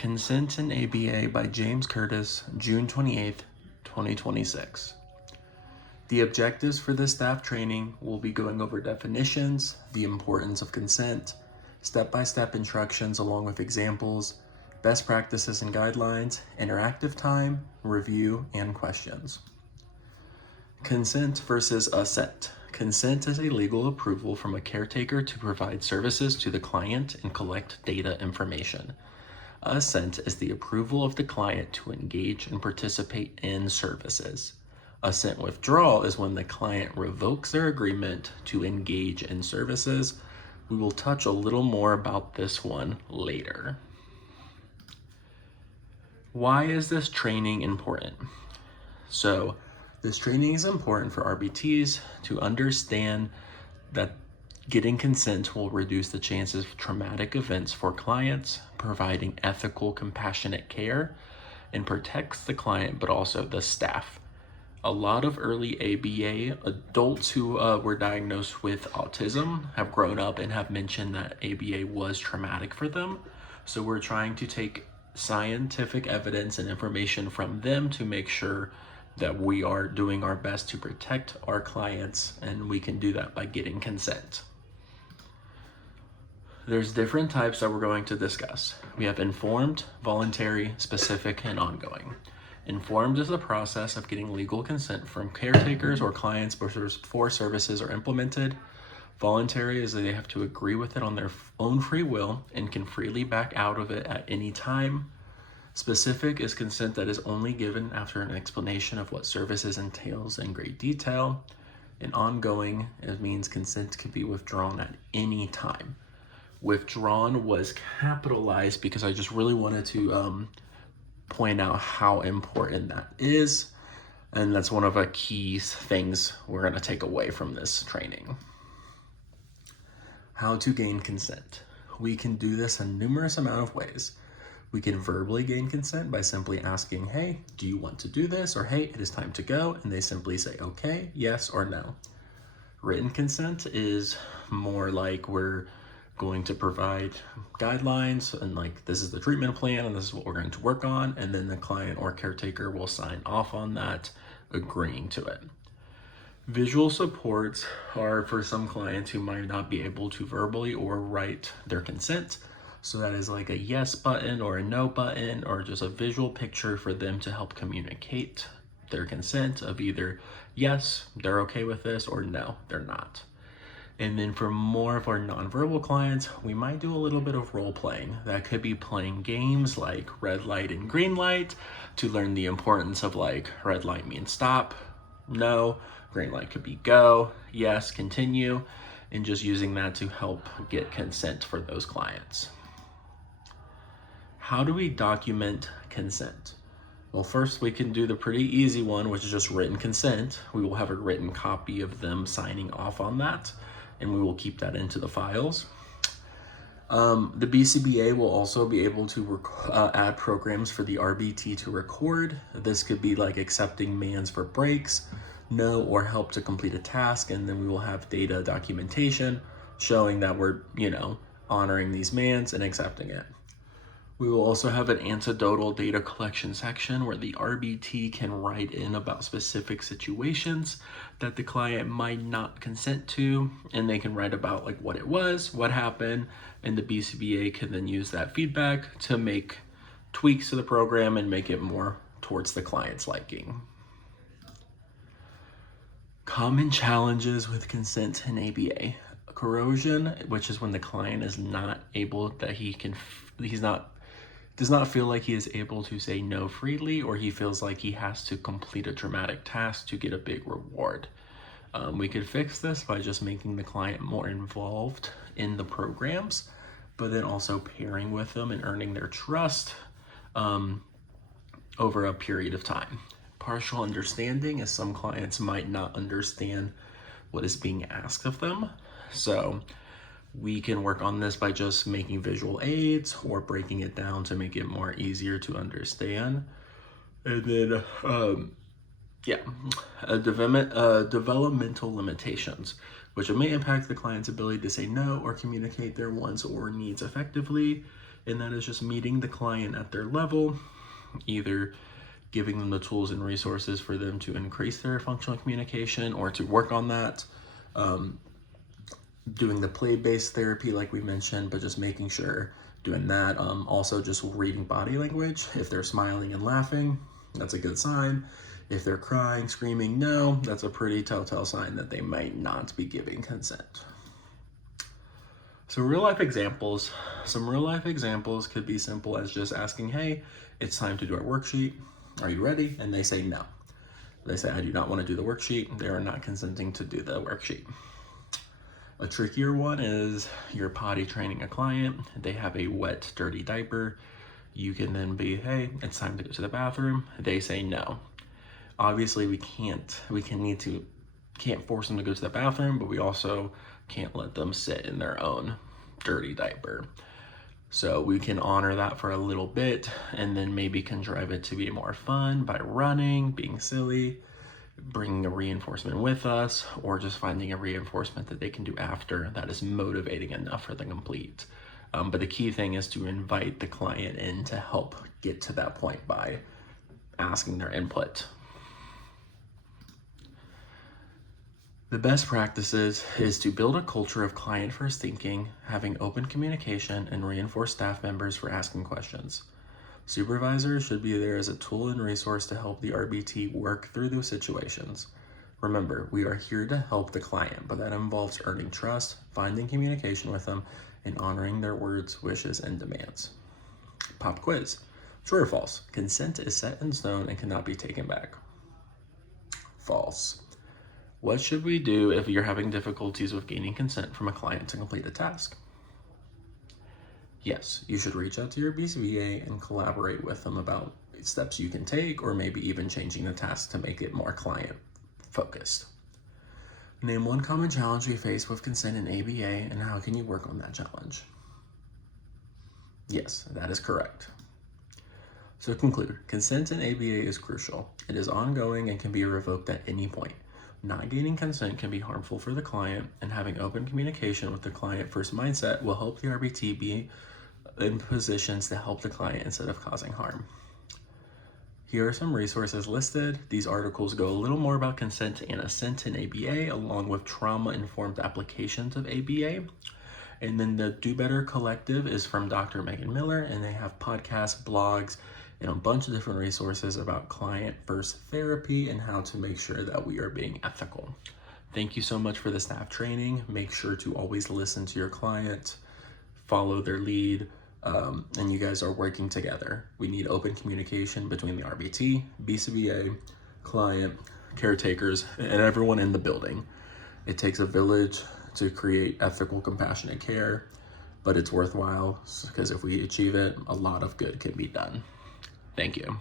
Consent in ABA by James Curtis, June 28th, 2026. The objectives for this staff training will be going over definitions, the importance of consent, step-by-step instructions along with examples, best practices and guidelines, interactive time, review, and questions. Consent versus assent. Consent is a legal approval from a caretaker to provide services to the client and collect data information. Assent is the approval of the client to engage and participate in services. Assent withdrawal is when the client revokes their agreement to engage in services. We will touch a little more about this one later. Why is this training important? So, this training is important for RBTs to understand that getting consent will reduce the chances of traumatic events for clients, providing ethical, compassionate care, and protects the client, but also the staff. A lot of early ABA adults who were diagnosed with autism have grown up and have mentioned that ABA was traumatic for them. So we're trying to take scientific evidence and information from them to make sure that we are doing our best to protect our clients, and we can do that by getting consent. There's different types that we're going to discuss. We have informed, voluntary, specific, and ongoing. Informed is the process of getting legal consent from caretakers or clients before services are implemented. Voluntary is that they have to agree with it on their own free will and can freely back out of it at any time. Specific is consent that is only given after an explanation of what services entails in great detail. And ongoing, it means consent can be withdrawn at any time. Withdrawn was capitalized because I just really wanted to point out how important that is. And that's one of the key things we're going to take away from this training. How to gain consent. We can do this in numerous amount of ways. We can verbally gain consent by simply asking, hey, do you want to do this? Or hey, it is time to go. And they simply say, okay, yes, or no. Written consent is more like we're going to provide guidelines and like, this is the treatment plan and this is what we're going to work on. And then the client or caretaker will sign off on that, agreeing to it. Visual supports are for some clients who might not be able to verbally or write their consent. So that is like a yes button or a no button or just a visual picture for them to help communicate their consent of either yes, they're okay with this, or no, they're not. And then for more of our nonverbal clients, we might do a little bit of role playing. That could be playing games like red light and green light to learn the importance of like red light means stop, no, green light could be go, yes, continue, and just using that to help get consent for those clients. How do we document consent? Well, first we can do the pretty easy one, which is just written consent. We will have a written copy of them signing off on that, and we will keep that into the files. The BCBA will also be able to add programs for the RBT to record. This could be like accepting mans for breaks, no, or help to complete a task, and then we will have data documentation showing that we're, honoring these mans and accepting it. We will also have an anecdotal data collection section where the RBT can write in about specific situations that the client might not consent to, and they can write about like what it was, what happened, and the BCBA can then use that feedback to make tweaks to the program and make it more towards the client's liking. Common challenges with consent in ABA. Corrosion, which is when the client is not able, does not feel like he is able to say no freely, or he feels like he has to complete a dramatic task to get a big reward. We could fix this by just making the client more involved in the programs, but then also pairing with them and earning their trust over a period of time. Partial understanding, as some clients might not understand what is being asked of them. So we can work on this by just making visual aids or breaking it down to make it more easier to understand. And then, developmental limitations, which may impact the client's ability to say no or communicate their wants or needs effectively. and that is just meeting the client at their level, either giving them the tools and resources for them to increase their functional communication or to work on that. Doing the play-based therapy like we mentioned, but just making sure doing that. Also just reading body language. If they're smiling and laughing, that's a good sign. If they're crying, screaming, no, that's a pretty telltale sign that they might not be giving consent. So some real life examples could be simple as just asking, hey, it's time to do our worksheet. Are you ready? And they say no. They say, I do not want to do the worksheet. They are not consenting to do the worksheet. A trickier one is you're potty training a client. They have a wet, dirty diaper. You can then be, hey, it's time to go to the bathroom. They say no. Obviously, we can't force them to go to the bathroom, but we also can't let them sit in their own dirty diaper. So we can honor that for a little bit and then maybe contrive it to be more fun by running, being silly, bringing a reinforcement with us, or just finding a reinforcement that they can do after that is motivating enough for the complete. But the key thing is to invite the client in to help get to that point by asking their input. The best practices is to build a culture of client-first thinking, having open communication, and reinforce staff members for asking questions. Supervisors should be there as a tool and resource to help the RBT work through those situations. Remember, we are here to help the client, but that involves earning trust, finding communication with them, and honoring their words, wishes, and demands. Pop quiz. True or false? Consent is set in stone and cannot be taken back. False. What should we do if you're having difficulties with gaining consent from a client to complete a task? Yes, you should reach out to your BCBA and collaborate with them about steps you can take, or maybe even changing the task to make it more client focused. Name one common challenge you face with consent in ABA, and how can you work on that challenge? Yes, that is correct. So to conclude, consent in ABA is crucial. It is ongoing and can be revoked at any point. Not gaining consent can be harmful for the client, and having open communication with the client-first mindset will help the RBT be in positions to help the client instead of causing harm. Here are some resources listed. These articles go a little more about consent and assent in ABA, along with trauma-informed applications of ABA. And then the Do Better Collective is from Dr. Megan Miller, and they have podcasts, blogs, and a bunch of different resources about client-first therapy and how to make sure that we are being ethical. Thank you so much for the staff training. Make sure to always listen to your client, follow their lead, and you guys are working together. We need open communication between the RBT, BCBA, client, caretakers, and everyone in the building. It takes a village to create ethical, compassionate care, but it's worthwhile because if we achieve it, a lot of good can be done. Thank you.